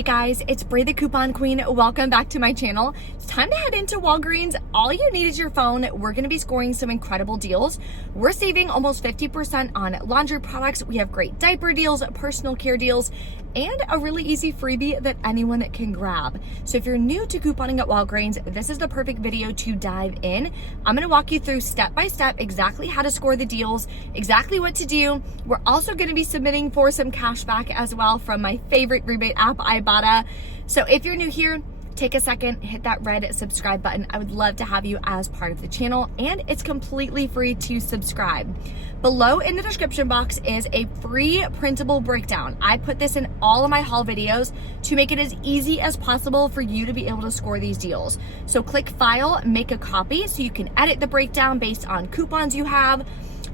Hey guys, it's Bray the Coupon Queen. Welcome back to my channel. It's time to head into Walgreens. All you need is your phone. We're gonna be scoring some incredible deals. We're saving almost 50% on laundry products. We have great diaper deals, personal care deals, and a really easy freebie that anyone can grab. So if you're new to couponing at Walgreens, this is the perfect video to dive in. I'm gonna walk you through step by step exactly how to score the deals, exactly what to do. We're also gonna be submitting for some cash back as well from my favorite rebate app, Ibotta. So if you're new here, take a second, hit that red subscribe button. I would love to have you as part of the channel, and it's completely free to subscribe. Below in the description box is a free printable breakdown. I put this in all of my haul videos to make it as easy as possible for you to be able to score these deals. So click File, make a copy so you can edit the breakdown based on coupons you have,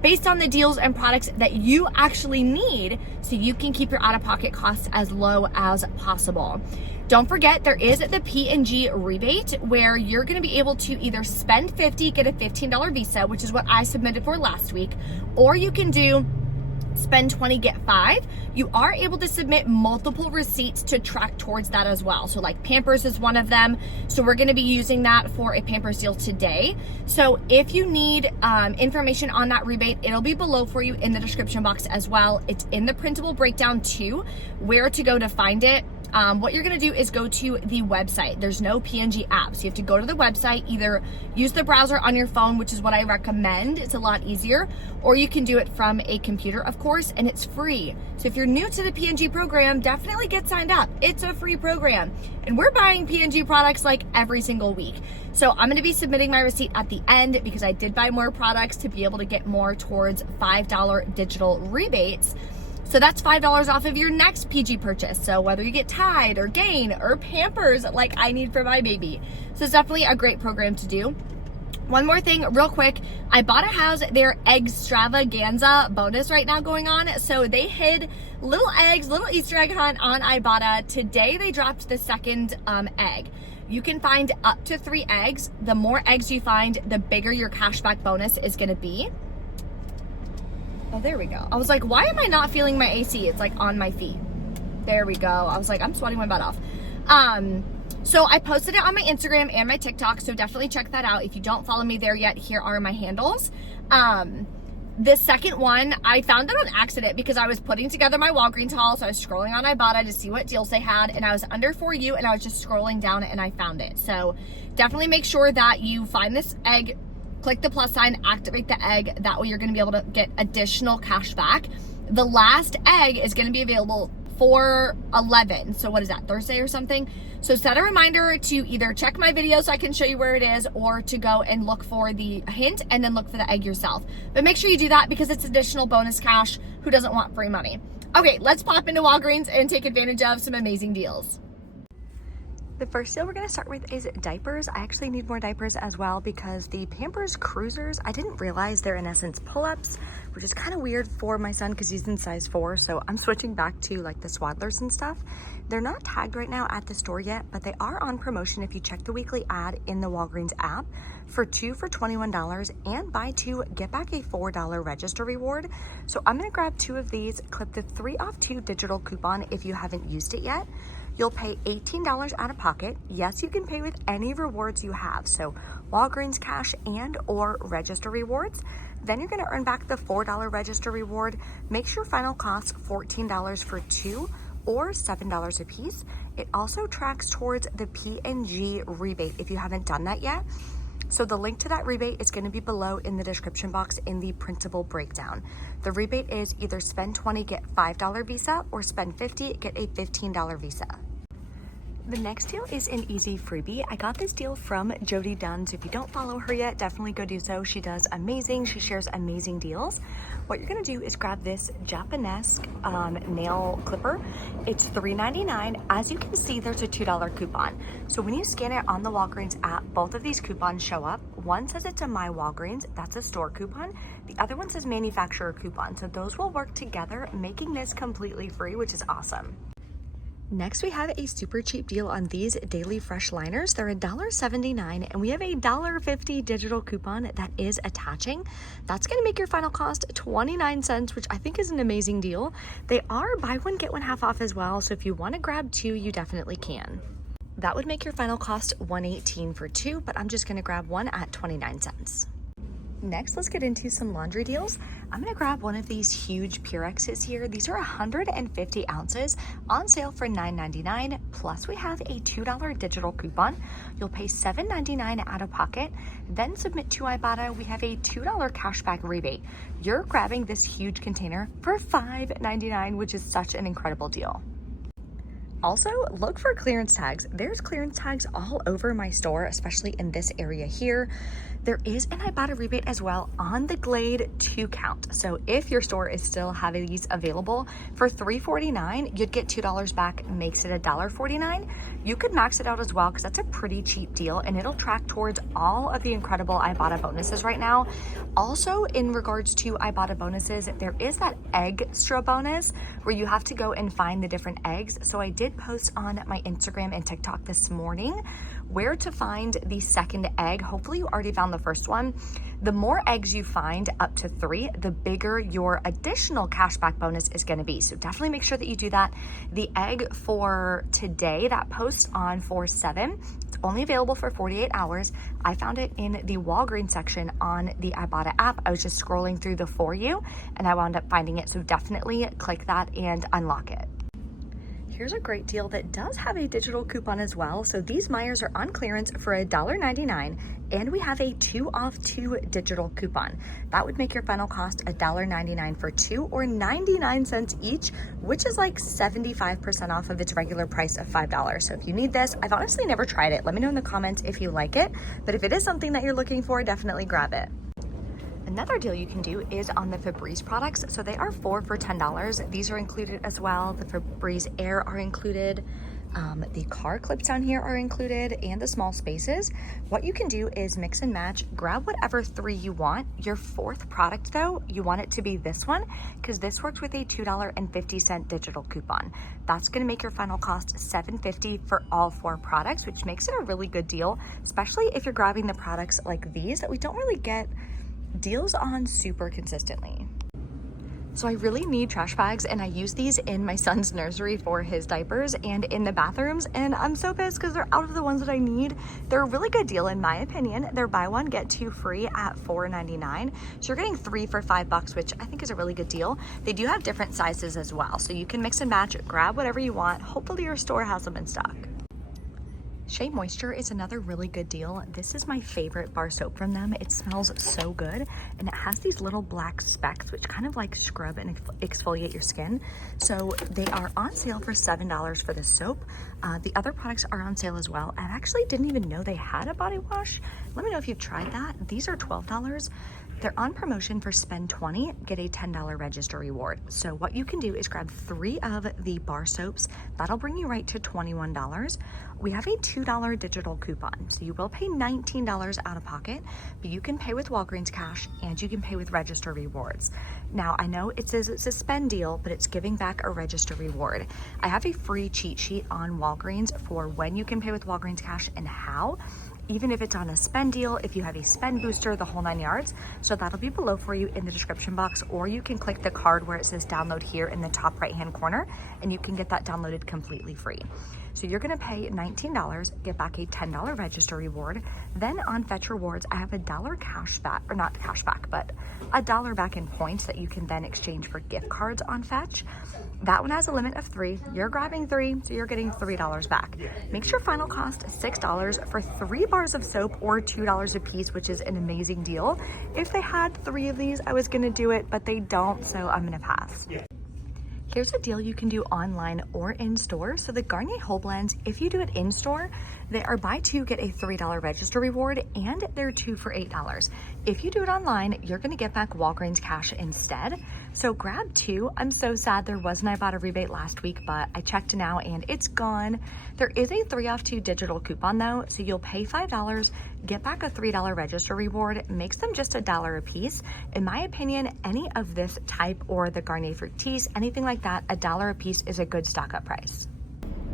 based on the deals and products that you actually need, so you can keep your out-of-pocket costs as low as possible. Don't forget, there is the P&G rebate where you're gonna be able to either spend $50, get a $15 Visa, which is what I submitted for last week, or you can do spend 20, get 5. You are able to submit multiple receipts to track towards that as well. So like Pampers is one of them. So we're gonna be using that for a Pampers deal today. So if you need information on that rebate, it'll be below for you in the description box as well. It's in the printable breakdown too, where to go to find it. What you're gonna do is go to the website. There's no P&G app, so you have to go to the website, either use the browser on your phone, which is what I recommend, it's a lot easier, or you can do it from a computer, of course, and it's free. So if you're new to the P&G program, definitely get signed up. It's a free program, and we're buying P&G products like every single week. So I'm gonna be submitting my receipt at the end because I did buy more products to be able to get more towards $5 digital rebates. So that's $5 off of your next PG purchase. So whether you get Tide or Gain or Pampers like I need for my baby. So it's definitely a great program to do. One more thing real quick, Ibotta has their extravaganza bonus right now going on. So they hid little eggs, little Easter egg hunt on Ibotta. Today they dropped the second egg. You can find up to 3 eggs. The more eggs you find, the bigger your cashback bonus is gonna be. Oh, there we go. I was like, why am I not feeling my AC? It's like on my feet. There we go. I was like, I'm sweating my butt off. So I posted it on my Instagram and my TikTok, so definitely check that out. If you don't follow me there yet, here are my handles. This second one, I found it on accident because I was putting together my Walgreens haul, so I was scrolling on Ibotta to see what deals they had, and I was under For You, and I was just scrolling down and I found it. So definitely make sure that you find this egg, click the plus sign, activate the egg. That way you're gonna be able to get additional cash back. The last egg is gonna be available for 11. So what is that, Thursday or something? So set a reminder to either check my video so I can show you where it is, or to go and look for the hint and then look for the egg yourself. But make sure you do that because it's additional bonus cash. Who doesn't want free money? Okay, let's pop into Walgreens and take advantage of some amazing deals. The first deal we're gonna start with is diapers. I actually need more diapers as well because the Pampers Cruisers, I didn't realize they're in essence pull-ups, which is kind of weird for my son because he's in size 4. So I'm switching back to like the swaddlers and stuff. They're not tagged right now at the store yet, but they are on promotion if you check the weekly ad in the Walgreens app for 2 for $21 and buy 2, get back a $4 register reward. So I'm gonna grab 2 of these, clip the 3 off 2 digital coupon if you haven't used it yet. You'll pay $18 out of pocket. Yes, you can pay with any rewards you have. So Walgreens cash and or register rewards. Then you're gonna earn back the $4 register reward. Makes your final cost $14 for 2 or $7 a piece. It also tracks towards the P&G rebate if you haven't done that yet. So the link to that rebate is going to be below in the description box in the printable breakdown. The rebate is either spend 20, get $5 Visa, or spend 50, get a $15 Visa. The next deal is an easy freebie. I got this deal from Jody Dunn, so if you don't follow her yet, definitely go do so. She does amazing. She shares amazing deals. What you're gonna do is grab this Japanese nail clipper. It's $3.99. As you can see, there's a $2 coupon. So when you scan it on the Walgreens app, both of these coupons show up. One says it's a My Walgreens, that's a store coupon. The other one says manufacturer coupon. So those will work together, making this completely free, which is awesome. Next, we have a super cheap deal on these Daily Fresh liners. They're $1.79, and we have a $1.50 digital coupon that is attaching. That's going to make your final cost 29 cents, which I think is an amazing deal. They are buy one, get one half off as well, so if you want to grab two, you definitely can. That would make your final cost $1.18 for two, but I'm just going to grab one at 29 cents. Next, let's get into some laundry deals. I'm gonna grab one of these huge Purexes here. These are 150 ounces on sale for $9.99. Plus we have a $2 digital coupon. You'll pay $7.99 out of pocket, then submit to Ibotta. We have a $2 cashback rebate. You're grabbing this huge container for $5.99, which is such an incredible deal. Also, look for clearance tags. There's clearance tags all over my store, especially in this area here. There is an Ibotta rebate as well on the Glade 2 count. So if your store is still having these available for $3.49, you'd get $2 back, makes it $1.49. You could max it out as well because that's a pretty cheap deal and it'll track towards all of the incredible Ibotta bonuses right now. Also, in regards to Ibotta bonuses, there is that extra bonus where you have to go and find the different eggs. So I did post on my Instagram and TikTok this morning where to find the second egg. Hopefully you already found the first one. The more eggs you find, up to 3, the bigger your additional cashback bonus is going to be. So definitely make sure that you do that. The egg for today, that post on 4/7, it's only available for 48 hours. I found it in the Walgreens section on the Ibotta app. I was just scrolling through the For You and I wound up finding it. So definitely click that and unlock it. Here's a great deal that does have a digital coupon as well. So these Myers are on clearance for $1.99 and we have a 2 off 2 digital coupon. That would make your final cost $1.99 for 2 or 99 cents each, which is like 75% off of its regular price of $5. So if you need this, I've honestly never tried it. Let me know in the comments if you like it, but if it is something that you're looking for, definitely grab it. Another deal you can do is on the Febreze products. So they are 4 for $10. These are included as well. The Febreze Air are included. The car clips down here are included and the small spaces. What you can do is mix and match, grab whatever 3 you want. Your 4th product though, you want it to be this one because this works with a $2.50 digital coupon. That's gonna make your final cost $7.50 for all 4 products, which makes it a really good deal, especially if you're grabbing the products like these that we don't really get deals on super consistently. So I really need trash bags and I use these in my son's nursery for his diapers and in the bathrooms, and I'm so pissed because they're out of the ones that I need. They're a really good deal in my opinion. They're buy one get 2 free at $4.99. So you're getting 3 for $5, which I think is a really good deal. They do have different sizes as well, so you can mix and match, grab whatever you want. Hopefully your store has them in stock. Shea Moisture is another really good deal. This is my favorite bar soap from them. It smells so good and it has these little black specks which kind of like scrub and exfoliate your skin. So they are on sale for $7 for this soap. The other products are on sale as well. I actually didn't even know they had a body wash. Let me know if you've tried that. These are $12. They're on promotion for spend 20, get a $10 register reward. So what you can do is grab 3 of the bar soaps. That'll bring you right to $21. We have a $2 digital coupon. So you will pay $19 out of pocket, but you can pay with Walgreens cash and you can pay with register rewards. Now I know it says it's a spend deal, but it's giving back a register reward. I have a free cheat sheet on Walgreens for when you can pay with Walgreens cash and how. Even if it's on a spend deal, if you have a spend booster, the whole 9 yards. So that'll be below for you in the description box, or you can click the card where it says download here in the top right hand corner and you can get that downloaded completely free. So you're gonna pay $19, get back a $10 register reward. Then on Fetch Rewards, I have $1 cash back, or not cash back, but $1 back in points that you can then exchange for gift cards on Fetch. That one has a limit of 3. You're grabbing 3, so you're getting $3 back. Makes your final cost $6 for 3 bars of soap or $2 a piece, which is an amazing deal. If they had 3 of these, I was gonna do it, but they don't, so I'm gonna pass. Here's a deal you can do online or in store. So the Garnier Whole Blends, if you do it in store, they are buy 2, get a $3 register reward, and they're 2 for $8. If you do it online, you're gonna get back Walgreens cash instead. So grab 2. I'm so sad there was an Ibotta rebate last week, but I checked now and it's gone. There is a 3 off 2 digital coupon though, so you'll pay $5, get back a $3 register reward, makes them just $1 a piece. In my opinion, any of this type or the Garnier Fructis, anything like that, $1 a piece is a good stock up price.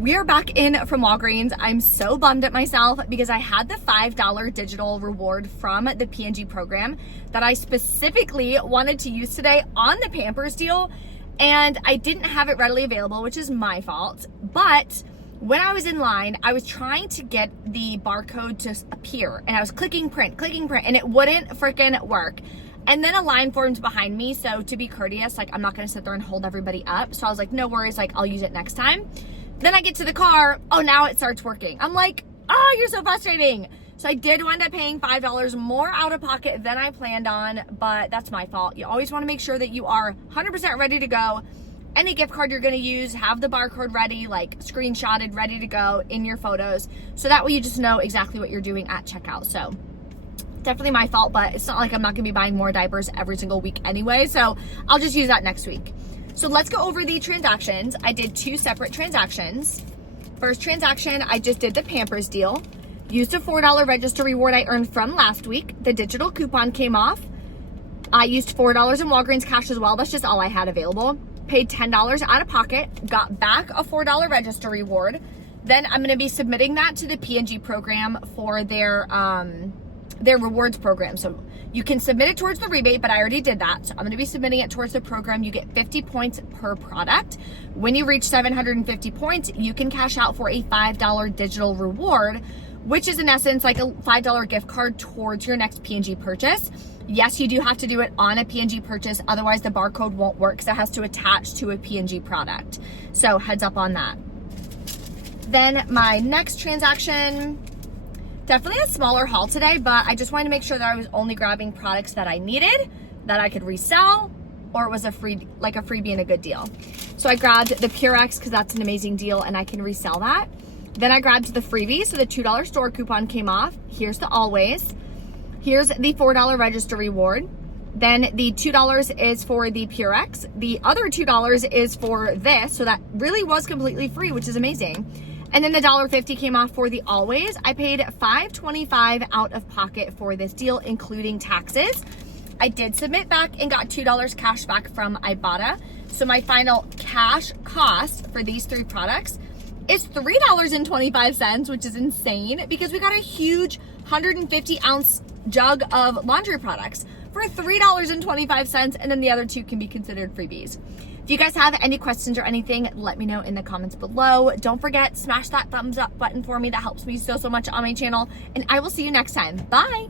We are back in from Walgreens. I'm so bummed at myself because I had the $5 digital reward from the P&G program that I specifically wanted to use today on the Pampers deal, and I didn't have it readily available, which is my fault. But when I was in line, I was trying to get the barcode to appear, and I was clicking print, and it wouldn't freaking work. And then a line formed behind me, so to be courteous, like, I'm not gonna sit there and hold everybody up. So I was like, no worries, like, I'll use it next time. Then I get to the car, oh, now it starts working. I'm like, oh, you're so frustrating. So I did wind up paying $5 more out of pocket than I planned on, but that's my fault. You always wanna make sure that you are 100% ready to go. Any gift card you're gonna use, have the barcode ready, like screenshotted, ready to go in your photos. So that way you just know exactly what you're doing at checkout. So definitely my fault, but it's not like I'm not gonna be buying more diapers every single week anyway. So I'll just use that next week. So let's go over the transactions. I did 2 separate transactions. First transaction, I just did the Pampers deal. Used a $4 register reward I earned from last week. The digital coupon came off. I used $4 in Walgreens cash as well. That's just all I had available. Paid $10 out of pocket. Got back a $4 register reward. Then I'm gonna be submitting that to the P&G program for their rewards program. So you can submit it towards the rebate, but I already did that. So I'm gonna be submitting it towards the program. You get 50 points per product. When you reach 750 points, you can cash out for a $5 digital reward, which is in essence like a $5 gift card towards your next P&G purchase. Yes, you do have to do it on a P&G purchase. Otherwise the barcode won't work because it has to attach to a P&G product. So heads up on that. Then my next transaction, definitely a smaller haul today, but I just wanted to make sure that I was only grabbing products that I needed, that I could resell, or it was a freebie and a good deal. So I grabbed the Purex because that's an amazing deal and I can resell that. Then I grabbed the Freebies, so the $2 store coupon came off. Here's the Always. Here's the $4 register reward. Then the $2 is for the Purex. The other $2 is for this, so that really was completely free, which is amazing. And then the $1.50 came off for the Always. I paid $5.25 out of pocket for this deal, including taxes. I did submit back and got $2 cash back from Ibotta. So my final cash cost for these 3 products is $3.25, which is insane because we got a huge 150-ounce jug of laundry products for $3.25, and then the other 2 can be considered freebies. If you guys have any questions or anything, let me know in the comments below. Don't forget, smash that thumbs up button for me. That helps me so much on my channel, and I will see you next time. Bye.